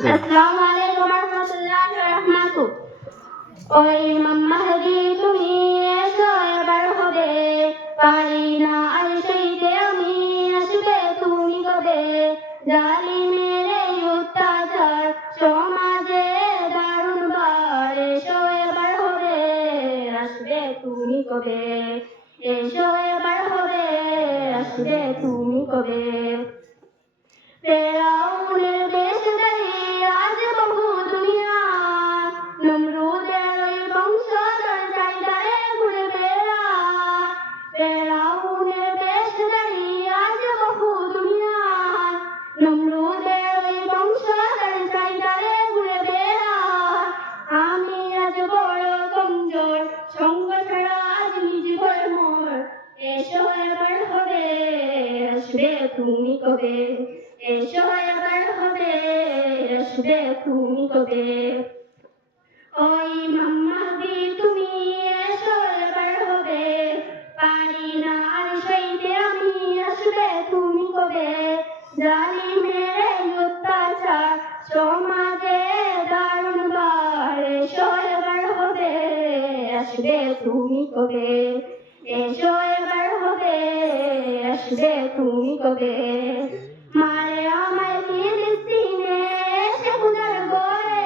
আসসালামু আলাইকুম ওয়া রাহমাতুল্লাহি ওয়া বারাকাতুহু। ওই ইমাম মাহদী তুমি এসো এবার হবে, পারি না আর সইতে আমি, আসবে তুমি কবে? জালিমের এই অত্যাচার সমাজে দারুণ বার, এসো এবার হবে, আসবে তুমি কবে? এসো এবার হবে, আসবে তুমি কবে? ফেরাউনের বেশধারী আজ বহু দুনিয়া, নমরুদের ওই বংশধর চাইদারে ঘুরে বেড়া। ফেরাউনের বেশধারী আজ বহু দুনিয়া, নমরুদের ওই বংশধর চাইদারে ঘুরে বেড়া। আমি আজ বড় কমজোর, সঙ্গ ছাড়া আজ নিজ ভয় মোর, এসো এবার হবে, আসবে তুমি কবে? এসো এবার হবে, আসবে তুমি কবে? ওই ইমাম মাহদী তুমি এসো এবার হবে, পারি না আর সইতে আমি, আসবে তুমি কবে? জালিমের এই অত্যাচার সমাজে দারুণ বার, এসো এবার হবে, আসবে তুমি কবে? এসো এবার হবে, আসবে তুমি কবে? মারে আমায় ফিলিস্তিনে এসে খুদার ঘরে,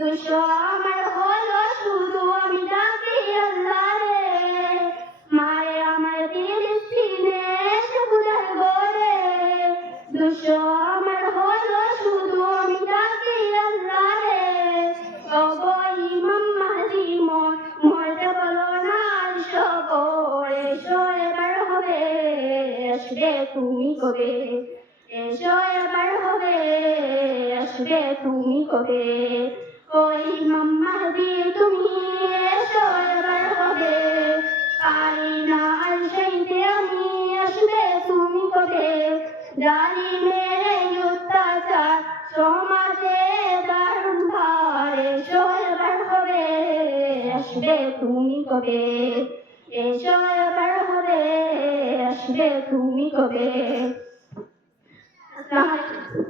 দুশো আমার হলো শুধু আমি ডাকি আল্লাহ রে। মারে আমায় ফিলিস্তিনে এসে খুদার ঘরে, দুশো আমার হলো শুধু আমি ডাকি আল্লাহ রে। ওগো ইমাম মাহদী মোর, মরতে বলো না আর সবর, এসো এবার হবে, আসবে তুমি কবে? এসো এবার হবে, আসবে তুমি কবে? ওই ইমাম মাহদী তুমি এসো এবার হবে, পারি না আর সইতে আমি, আসবে তুমি কবে? জালিমের এই অত্যাচার সমাজে দারুণ ভার, এসো এবার হবে, আসবে তুমি কবে? এসো এবার হবে, আসবে তুমি কবে? আসসালামু আলাইকুম।